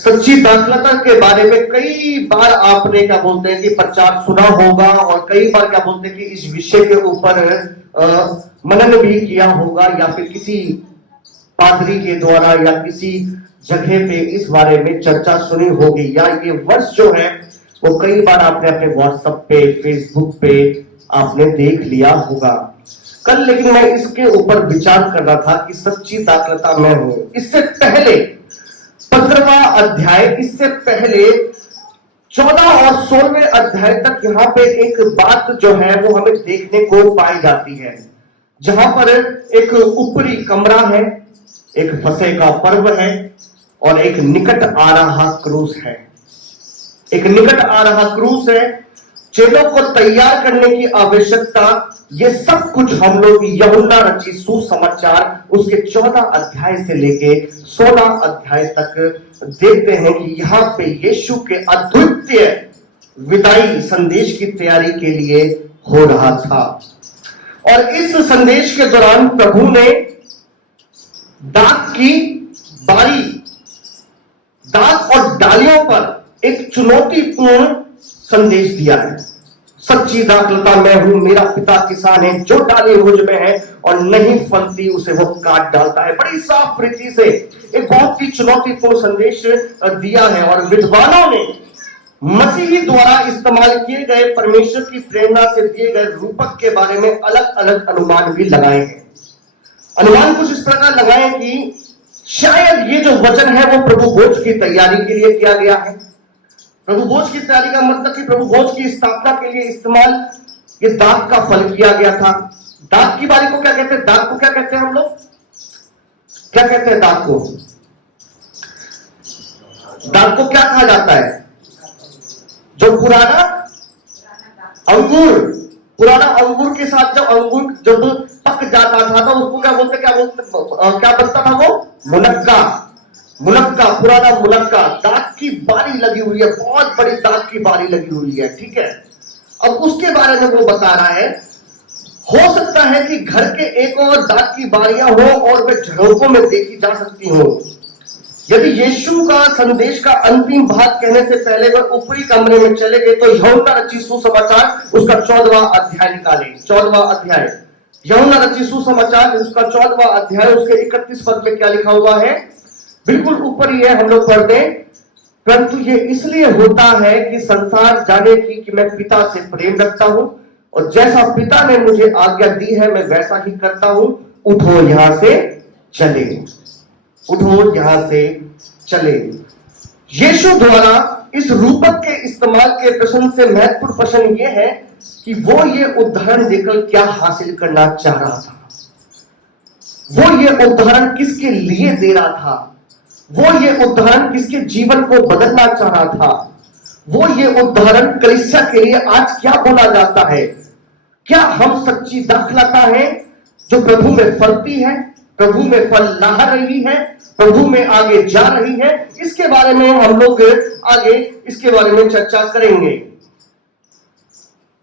सच्ची दाखलता के बारे में कई बार आपने क्या बोलते हैं कि प्रचार सुना होगा और कई बार क्या बोलते हैं कि इस विषय के ऊपर मनन भी किया होगा या फिर किसी पादरी के द्वारा या किसी जगह पे इस बारे में चर्चा सुनी होगी, या ये वर्ष जो है वो कई बार आपने अपने व्हाट्सएप पे, फेसबुक पे आपने देख लिया होगा। कल लेकिन मैं इसके ऊपर विचार कर रहा था कि सच्ची दाखलता मैं हूं। इससे पहले 15वां अध्याय, इससे पहले 14 और 16वें अध्याय तक यहां पे एक बात जो है वो हमें देखने को पाई जाती है, जहां पर एक ऊपरी कमरा है, एक फसह का पर्व है और एक निकट आ रहा क्रूस है। एक निकट आ रहा क्रूस है, चेलों को तैयार करने की आवश्यकता, ये सब कुछ हम लोग यूहन्ना रचित सुसमाचार उसके 14 अध्याय से लेके 16 अध्याय तक देखते हैं कि यहां पे यीशु के अद्वितीय विदाई संदेश की तैयारी के लिए हो रहा था। और इस संदेश के दौरान प्रभु ने दाख की बारी, दाख और डालियों पर एक चुनौतीपूर्ण संदेश दिया है। सच्ची दाखलता मैं हूं, मेरा पिता किसान है, जो डाली मुझ में है और नहीं फलती उसे वो काट डालता है। बड़ी साफ रीति से एक बहुत ही चुनौतीपूर्ण संदेश दिया है। और विद्वानों ने मसीही द्वारा इस्तेमाल किए गए परमेश्वर की प्रेरणा से दिए गए रूपक के बारे में अलग अलग अनुमान भी लगाए हैं। अनुमान कुछ इस प्रकार लगाए कि शायद ये जो वचन है वो प्रभु भोज की तैयारी के लिए किया गया है। प्रभु भोज की तैयारी का मतलब कि प्रभु भोज की स्थापना के लिए इस्तेमाल ये दाख का फल किया गया था। दाख की बारी को क्या कहते हैं? दाख को क्या कहते हैं हम लोग? क्या कहते हैं दाख को? दाख को क्या कहा जाता है? जो पुराना अंगूर के साथ जब अंगूर जब पक जाता था तो उसको क्या बोलते क्या बनता था? वो मुनक्का, पुराना मुनक्का। दाख की बारी लगी हुई है, बहुत बड़ी दाख की बारी लगी हुई है, ठीक है। अब उसके बारे में वो बता रहा है, हो सकता है कि घर के एक और दाख की बारियां हो और वे झरोकों में देखी जा सकती हो। यदि यीशु का संदेश का अंतिम भाग कहने से पहले वह ऊपरी कमरे में चले गए तो यूहन्ना रचित सुसमाचार उसका 14वां अध्याय निकालें। 14वां अध्याय यूहन्ना रचित सुसमाचार उसका 14वां अध्याय उसके 31 पद में क्या लिखा हुआ है? बिल्कुल ऊपर ही है, हम लोग पढ़ दें। परंतु ये इसलिए होता है कि संसार जाने कि मैं पिता से प्रेम रखता हूं और जैसा पिता ने मुझे आज्ञा दी है मैं वैसा ही करता हूं। उठो यहां से चले, उठो यहां से चले। यीशु द्वारा इस रूपक के इस्तेमाल के प्रश्न से महत्वपूर्ण प्रश्न यह है कि वो ये उदाहरण देकर क्या हासिल करना चाह रहा था, वो ये उदाहरण किसके लिए दे रहा था, वो ये उदाहरण किसके जीवन को बदलना चाह रहा था, वो ये उदाहरण कलीसिया के लिए आज क्या बोला जाता है। क्या हम सच्ची दाखलता है जो प्रभु में फलती है, प्रभु में फल ला रही है, प्रभु में आगे जा रही है? इसके बारे में हम लोग आगे इसके बारे में चर्चा करेंगे।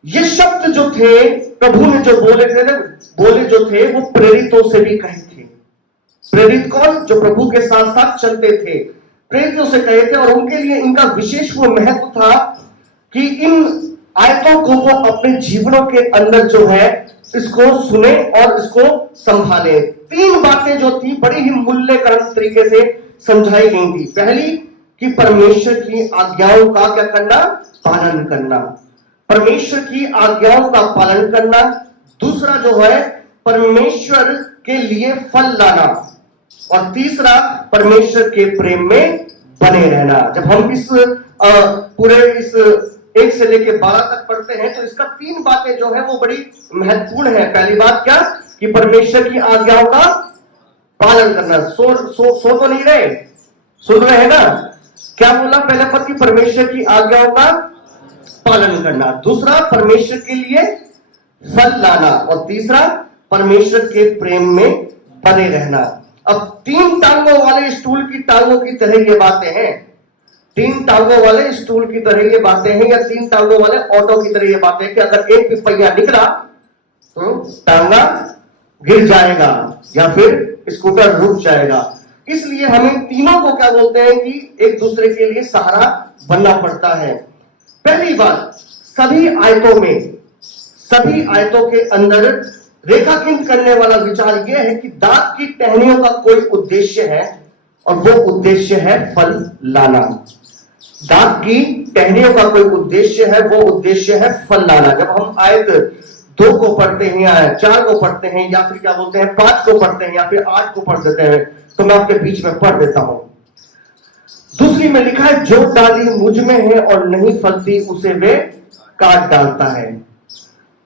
ये शब्द जो थे प्रभु ने जो बोले जो थे वो प्रेरितों से भी कहे थे। प्रेरित कौन? जो प्रभु के साथ साथ चलते थे, प्रेरितों से कहे थे। और उनके लिए इनका विशेष वो महत्व था कि इन आयतों को वो अपने जीवनों के अंदर जो है इसको सुने और इसको संभाले। 3 बातें जो थी बड़ी ही मूल्यकरण तरीके से समझाई गई थी। पहली कि परमेश्वर की आज्ञाओं का क्या करना? पालन करना, परमेश्वर की आज्ञाओं का पालन करना। दूसरा जो है परमेश्वर के लिए फल लाना और तीसरा परमेश्वर के प्रेम में बने रहना। जब हम इस पूरे इस 1 से लेकर 12 तक पढ़ते हैं तो इसका 3 बातें जो है वो बड़ी महत्वपूर्ण है। पहली बात क्या? कि परमेश्वर की आज्ञाओं का पालन करना। सो तो नहीं रहे, सुन रहे हैं ना? क्या बोला पहले पद? कि परमेश्वर की आज्ञाओं का पालन करना। दूसरा परमेश्वर के लिए फल लाना और तीसरा परमेश्वर के प्रेम में बने रहना। अब 3 टांगों वाले स्टूल की टांगों की तरह ये बातें हैं। 3 टांगों वाले स्टूल की तरह ये बातें हैं या 3 टांगों वाले ऑटो की तरह ये बातें हैं कि अगर एक भी पहिया निकला तो टांगा गिर जाएगा या फिर स्कूटर रुक जाएगा। इसलिए हमें तीनों को क्या बोलते हैं कि एक दूसरे के लिए सहारा बनना पड़ता है। पहली बात, सभी आयतों के अंदर रेखांकित करने वाला विचार यह है कि दाख की टहनियों का कोई उद्देश्य है और वो उद्देश्य है फल लाना। दाख की टहनियों का कोई उद्देश्य है, वो उद्देश्य है फल लाना। जब हम आयत 2 को पढ़ते हैं या 4 को पढ़ते हैं या फिर क्या बोलते हैं 5 को पढ़ते हैं या फिर 8 को पढ़ देते हैं, तो मैं आपके बीच में पढ़ देता हूं। दूसरी में लिखा है, जो डाली मुझ में है और नहीं फलती उसे वे काट डालता है।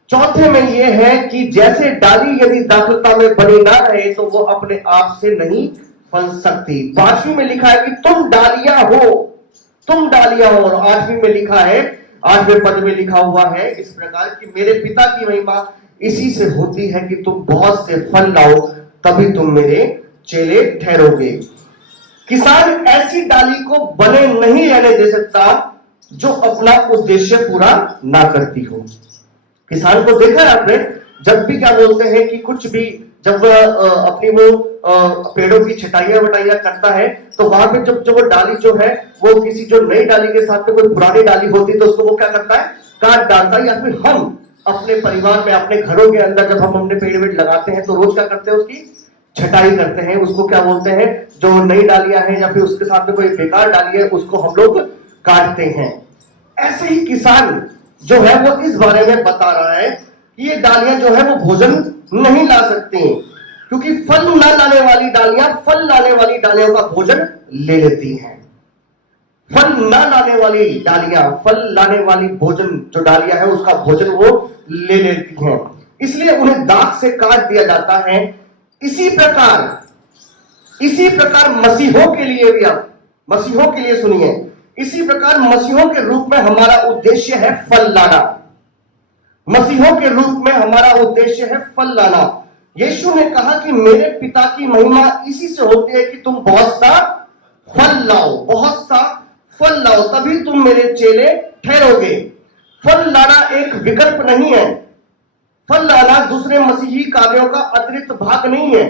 चौथे में यह है कि जैसे डाली यदि दाखलता में बनी ना रहे तो वो अपने आप से नहीं फल सकती। 5वीं में लिखा है कि तुम डालियां हो। और 8वीं में लिखा है, 8वें पद में लिखा हुआ है इस प्रकार कि मेरे पिता की महिमा इसी से होती है कि तुम बहुत से फल लाओ, तभी तुम मेरे चेले ठहरोगे। किसान ऐसी डाली को बने नहीं रहने दे सकता जो अपना उद्देश्य पूरा ना करती हो। किसान को देखा है आपने, जब भी क्या बोलते हैं कि कुछ भी जब अपनी वो पेड़ों की छटाइयां वटाइयां करता है, तो वहां पे जब वो डाली जो है वो किसी जो नई डाली के साथ में कोई पुरानी डाली होती तो उसको वो क्या करता है, काट डालता है। या फिर हम अपने परिवार में अपने घरों के अंदर जब हम अपने पेड़ वेड़ लगाते हैं तो रोज क्या करते हैं, उसकी छटाई करते हैं। उसको क्या बोलते हैं, जो नई डालियां हैं या फिर उसके साथ में कोई बेकार डाली है उसको हम लोग काटते हैं। ऐसे ही किसान जो है वो इस बारे में बता रहा है कि ये डालियां जो है वो भोजन नहीं ला सकती, क्योंकि फल ना लाने वाली डालियां फल लाने वाली डालियों का भोजन ले लेती हैं। फल ना लाने वाली डालियां फल लाने वाली भोजन जो डालियां है उसका भोजन वो ले लेती हैं, इसलिए उन्हें दाख से काट दिया जाता है। इसी प्रकार मसीहों के लिए भी, आप मसीहों के लिए सुनिए, इसी प्रकार मसीहों के रूप में हमारा उद्देश्य है फल लाना। मसीहों के रूप में हमारा उद्देश्य है फल लाना। यीशु ने कहा कि मेरे पिता की महिमा इसी से होती है कि तुम बहुत सा फल लाओ, तभी तुम मेरे चेले ठहरोगे। फल लाना एक विकल्प नहीं है। फल लाना दूसरे मसीही कार्यों का अतिरिक्त भाग नहीं है।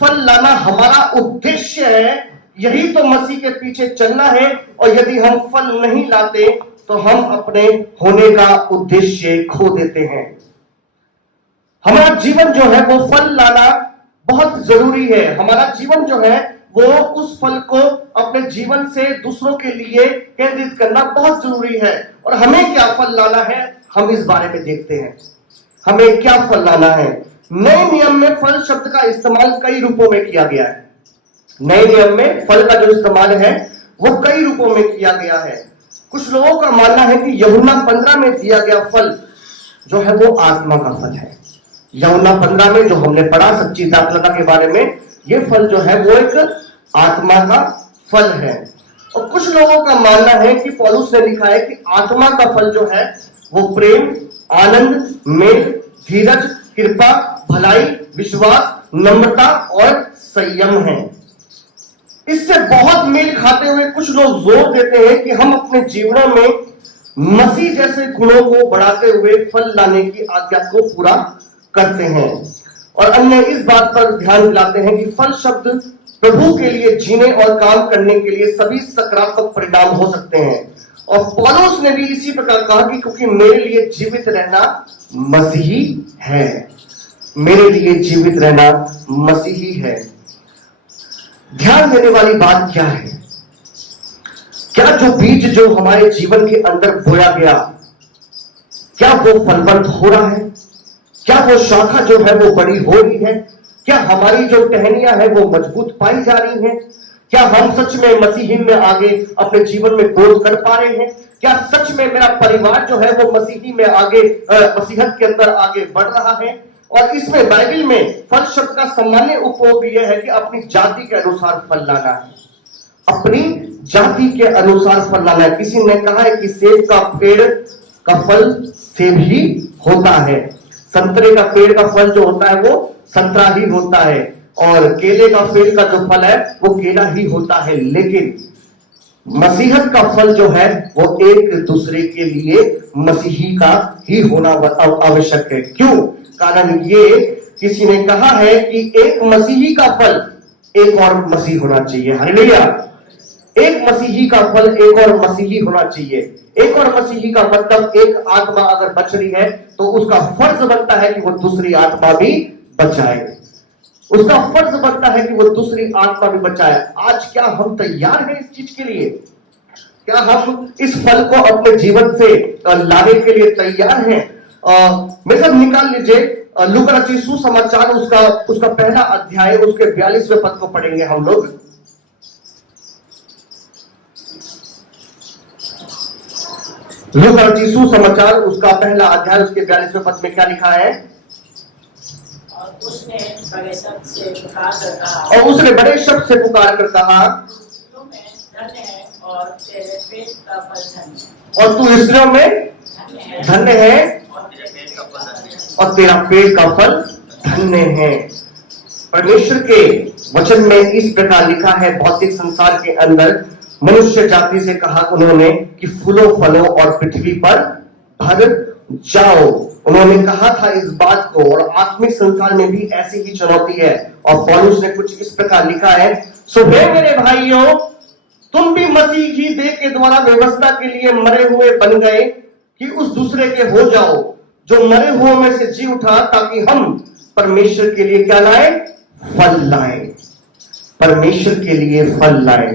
फल लाना हमारा उद्देश्य है। यही तो मसीह के पीछे चलना है। और यदि हम फल नहीं लाते तो हम अपने होने का उद्देश्य खो देते हैं। हमारा जीवन जो है वो फल लाना बहुत जरूरी है। हमारा जीवन जो है वो उस फल को अपने जीवन से दूसरों के लिए केंद्रित करना बहुत जरूरी है। और हमें क्या फल लाना है, हम इस बारे में देखते हैं। हमें क्या फल लाना है। नए नियम में फल शब्द का इस्तेमाल कई रूपों में किया गया है। नए नियम में फल का जो इस्तेमाल है वो कई रूपों में किया गया है। कुछ लोगों का मानना है कि यूहन्ना 15 में दिया गया फल जो है वो आत्मा का फल है। यूहन्ना 15 में जो हमने पढ़ा सच्ची दाखलता के बारे में, ये फल जो है वो एक आत्मा का फल है। और कुछ लोगों का मानना है कि पौलुस ने लिखा है कि आत्मा का फल जो है वो प्रेम, आनंद, मेल, धीरज, कृपा, भलाई, विश्वास, नम्रता और संयम है। इससे बहुत मेल खाते हुए कुछ लोग जोर देते हैं कि हम अपने जीवनों में मसीह जैसे गुणों को बढ़ाते हुए फल लाने की आज्ञा को पूरा करते हैं। और अन्य इस बात पर ध्यान दिलाते हैं कि फल शब्द प्रभु के लिए जीने और काम करने के लिए सभी सकारात्मक परिणाम हो सकते हैं। और पौलुस ने भी इसी प्रकार कहा कि क्योंकि मेरे लिए जीवित रहना मसीही है। मेरे लिए जीवित रहना मसीही है। ध्यान देने वाली बात क्या है, क्या जो बीज जो हमारे जीवन के अंदर बोया गया, क्या वो फलवंत हो रहा है? क्या वो शाखा जो है वो बड़ी हो रही है? क्या हमारी जो टहनियां है वो मजबूत पाई जा रही हैं? क्या हम सच में मसीही में आगे अपने जीवन में ग्रोथ कर पा रहे हैं? क्या सच में मेरा परिवार जो है वो मसीही में आगे मसीहत के अंदर आगे बढ़ रहा है? और इसमें बाइबल में फल शब्द का सामान्य उपयोग यह है कि अपनी जाति के अनुसार फल लाना है। अपनी जाति के अनुसार फल लाना है। किसी ने कहा है कि सेब का पेड़ का फल सेब ही होता है, संतरे का पेड़ का फल जो होता है वो संतरा ही होता है, और केले का पेड़ का जो फल है वो केला ही होता है। लेकिन मसीहत का फल जो है वो एक दूसरे के लिए मसीही का ही होना आवश्यक है। क्यों? कारण ये किसी ने कहा है कि एक मसीही का फल एक और मसीह होना चाहिए। हालेलुया। एक मसीही का फल एक और मसीही होना चाहिए। एक और मसीही का मतलब एक आत्मा अगर बच रही है तो उसका फर्ज बनता है कि वो दूसरी आत्मा भी बचाए। उसका फर्ज बनता है कि वो दूसरी आत्मा भी बचाए। आज क्या हम तैयार हैं इस चीज के लिए? क्या हम इस फल को अपने जीवन से लाने के लिए तैयार हैं? मेरे साथ निकाल लीजिए लूका रचित सुसमाचार उसका पहला अध्याय उसके 42वें पद को पढ़ेंगे हम लोग। लूका रचित सुसमाचार उसका पहला अध्याय उसके 42वें पद में क्या लिखा है? और उसने बड़े शब्द से पुकार कर कहा, और तेरे पेट का फल धन्य है। और तू स्त्रियों में धन्य है और तेरा पेट का फल धन्य है। परमेश्वर के वचन में इस प्रकार लिखा है, भौतिक संसार के अंदर मनुष्य जाति से कहा उन्होंने कि फूलों फलों और पृथ्वी पर भर जाओ। उन्होंने कहा था इस बात को, और आत्मिक संसार में भी ऐसी ही चुनौती है। और पौलुस ने कुछ इस प्रकार लिखा है, सो हे मेरे भाइयों, तुम भी मसीह की देह के द्वारा व्यवस्था के लिए मरे हुए बन गए कि उस दूसरे के हो जाओ जो मरे हुओं में से जी उठा, ताकि हम परमेश्वर के लिए क्या लाए? फल लाए। परमेश्वर के लिए फल लाए।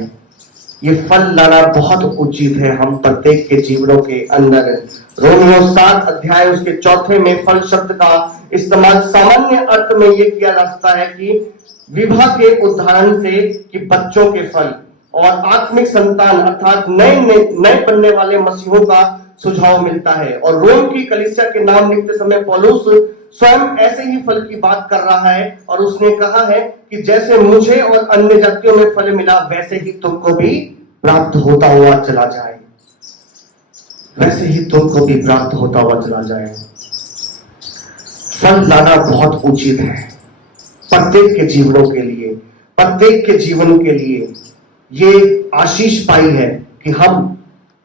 ये फल लाना बहुत उचित है हम प्रत्येक के जीवनों के अंदर। रोमियो 7 अध्याय उसके 4 में फल शब्द का इस्तेमाल सामान्य अर्थ में यह किया जा सकता है कि विवाह के उदाहरण से कि बच्चों के फल और आत्मिक संतान अर्थात नए बनने वाले मसीहों का सुझाव मिलता है। और रोम की कलीसिया के नाम लिखते समय पौलुस स्वयं ऐसे ही फल की बात कर रहा है, और उसने कहा है कि जैसे मुझे और अन्य जातियों में फल मिला वैसे ही तुमको भी प्राप्त होता हुआ चला जाए। वैसे ही तुमको भी प्राप्त होता हुआ चला जाए। फल लाना बहुत उचित है प्रत्येक के जीवनों के लिए। प्रत्येक के जीवन के लिए ये आशीष पाई है कि हम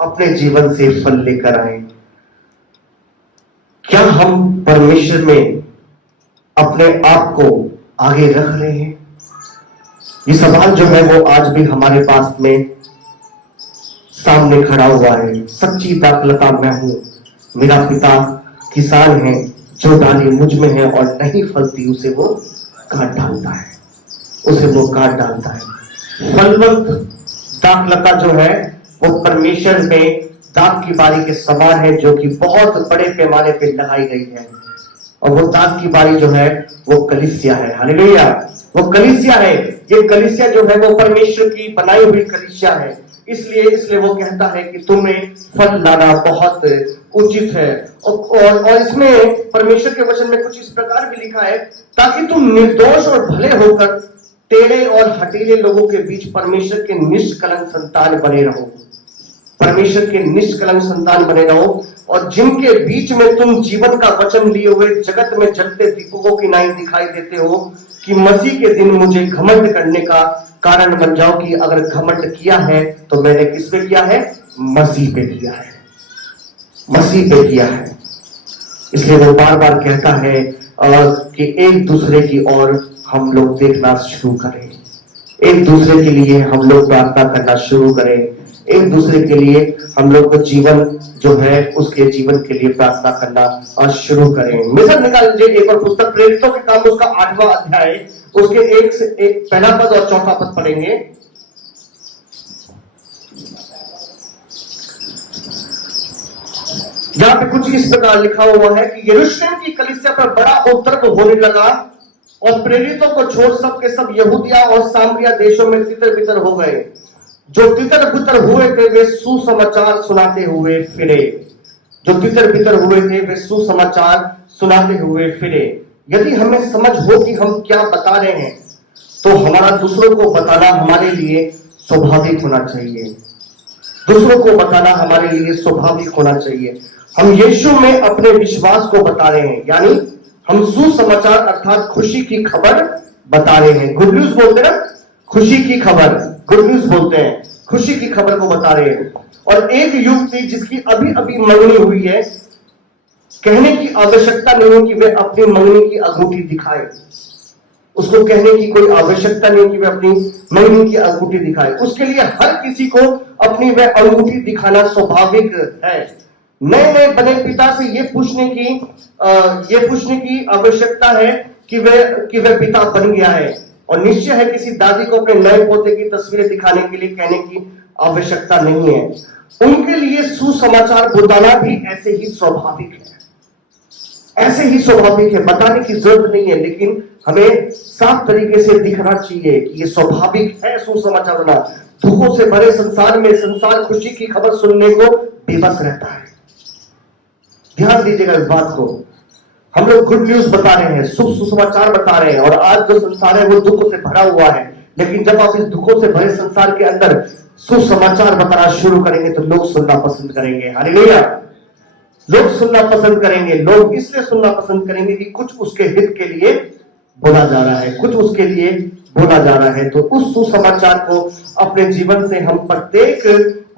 अपने जीवन से फल लेकर आए। क्या हम परमेश्वर में अपने आप को आगे रख रहे हैं? ये सवाल जो है वो आज भी हमारे पास में सामने खड़ा हुआ है। सच्ची दाखलता मैं हूं, मेरा पिता किसान है, जो डाली मुझ में है और नहीं फलती उसे वो काट डालता है, उसे वो काट डालता है। फलवंत दाखलता जो है वो परमेश्वर में दाग की बारी के समान है, जो कि बहुत बड़े पैमाने पे लगाई गई है। और वो दाग की बारी जो है वो कलीसिया है। हालेलुया। वो कलीसिया है। ये कलीसिया जो है वो परमेश्वर की बनाई हुई कलीसिया है। इसलिए वो कहता है कि तुम्हें फल लाना बहुत उचित है। और इसमें परमेश्वर के वचन में कुछ इस प्रकार भी लिखा है, ताकि तुम निर्दोष और भले होकर टेढ़े और हठीले लोगों के बीच परमेश्वर के निष्कलंक संतान बने रहो। परमेश्वर के निष्कलंक संतान बने रहो, और जिनके बीच में तुम जीवन का वचन लिए हुए जगत में जलते दीपकों की नाई दिखाई देते हो, कि मसीह के दिन मुझे घमंड करने का कारण बन जाओ। कि अगर घमंड किया है तो मैंने किस पे किया है? मसीह पे किया है। मसीह पे किया है। इसलिए वो बार बार कहता है कि एक दूसरे की ओर हम लोग देखना शुरू करें, एक दूसरे के लिए हम लोग प्रार्थना करना शुरू करें, एक दूसरे के लिए हम लोग को जीवन जो है उसके जीवन के लिए प्रार्थना करना शुरू करें। मेरे साथ निकाल लीजिए एक और पुस्तक, प्रेरितों के काम उसका 8वां अध्याय उसके 1 से 1 पहला पद और 4था पद पढ़ेंगे। जहां पे कुछ इस प्रकार लिखा हुआ है कि यरूशलेम की कलीसिया पर बड़ा उपद्रव होने लगा, और प्रेरितों को छोड़ सब के सब यहूदिया और सामरिया देशों में तितर बितर हो गए। जो तितर बितर हुए थे वे सुसमाचार सुनाते हुए फिरे। जो तितर बितर हुए थे वे सुसमाचार सुनाते हुए फिरे। यदि हमें समझ हो कि हम क्या बता रहे हैं, तो हमारा दूसरों को बताना हमारे लिए स्वाभाविक होना चाहिए। दूसरों को बताना हमारे लिए स्वाभाविक होना चाहिए। हम यीशु में अपने विश्वास को बता रहे हैं, यानी हम सुसमाचार अर्थात खुशी की खबर बता रहे हैं। गुड न्यूज बोलते हैं ना, खुशी की खबर, गुड न्यूज बोलते हैं, खुशी की खबर को बता रहे हैं। और एक युवती जिसकी अभी अभी मंगनी हुई है, कहने की आवश्यकता नहीं है कि वे अपनी मंगनी की अंगूठी दिखाए। उसको कहने की कोई आवश्यकता नहीं कि वह अपनी महीने की अंगूठी दिखाए। उसके लिए हर किसी को अपनी वह अंगूठी दिखाना स्वाभाविक है। नए नए बने पिता से ये पूछने की आवश्यकता है कि वह पिता बन गया है, और निश्चय है किसी दादी को अपने नए पोते की तस्वीरें दिखाने के लिए कहने की आवश्यकता नहीं है। उनके लिए सुसमाचार बताना भी ऐसे ही स्वाभाविक है, ऐसे ही स्वाभाविक है, बताने की जरूरत नहीं है, लेकिन हमें साफ तरीके से दिखना चाहिए कि ये स्वाभाविक है सुसमाचार होना। दुखों से भरे संसार में संसार खुशी की खबर सुनने को बेबस रहता है। ध्यान दीजिएगा इस बात को। हम लोग गुड न्यूज बता रहे हैं, शुभ सुसमाचार बता रहे हैं, और आज जो संसार है वो दुखों से भरा हुआ है। लेकिन जब आप इस दुखों से भरे संसार के अंदर सुसमाचार बताना शुरू करेंगे तो लोग सुनना पसंद करेंगे। हालेलुया। लोग सुनना पसंद करेंगे। लोग इसलिए सुनना पसंद करेंगे कि कुछ उसके हित के लिए बोला जा रहा है, कुछ उसके लिए बोला जा रहा है। तो उस सुसमाचार को अपने जीवन से हम प्रत्येक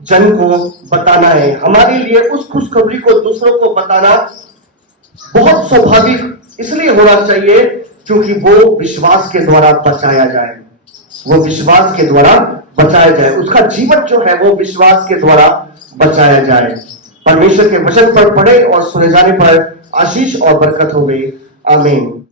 जन को बताना है। हमारे लिए उस खुशखबरी को दूसरों को बताना बहुत स्वाभाविक इसलिए होना चाहिए क्योंकि वो विश्वास के द्वारा बचाया जाए, वो विश्वास के द्वारा बचाया जाए, उसका जीवन जो है वो विश्वास के द्वारा बचाया जाए। परमेश्वर के वचन पर पढ़े और सुने जाने पर आशीष और बरकत होवे। आमीन।